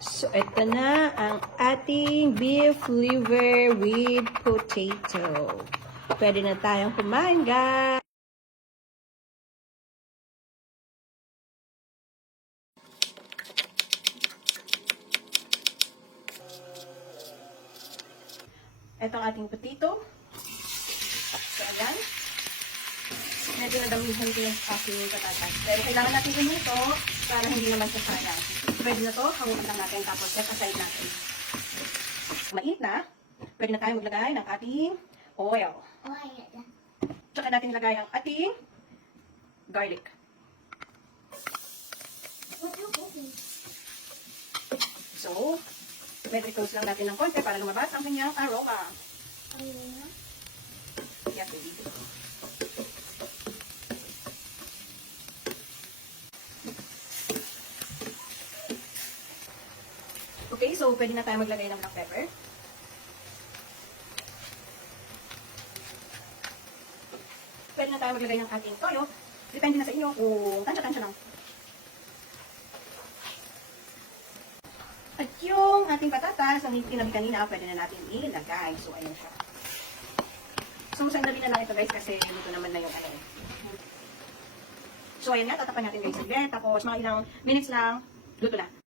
So, ito na ang ating beef liver with potato. Pwede na tayong kumain, guys. Ito ang ating potato. So, ayan. Medyo nadamihan ko yung aking patatas. Pero kailangan natin ito para hindi naman siya sayang. Pwede na to, hangutan lang natin tapos set aside natin. Mainit na, pwede na tayo maglagay ng ating oil. Tsaka natin ilagay ang ating garlic. So, medyo toast lang natin ng konti para lumabas ang kanyang aroma. Yes, baby. Okay, so pwede na tayo maglagay ng black pepper. Pwede na tayo maglagay ng ating toyo. Depende na sa inyo kung tansya-tansya lang. At yung ating patatas, ang tinabi kanina, pwede na natin ilagay. So, ayun siya. So, sandali na lang ito guys kasi dito naman na yung ano. So, ayan nga, tatapan natin guys again. Tapos, mga ilang minutes lang, luto na.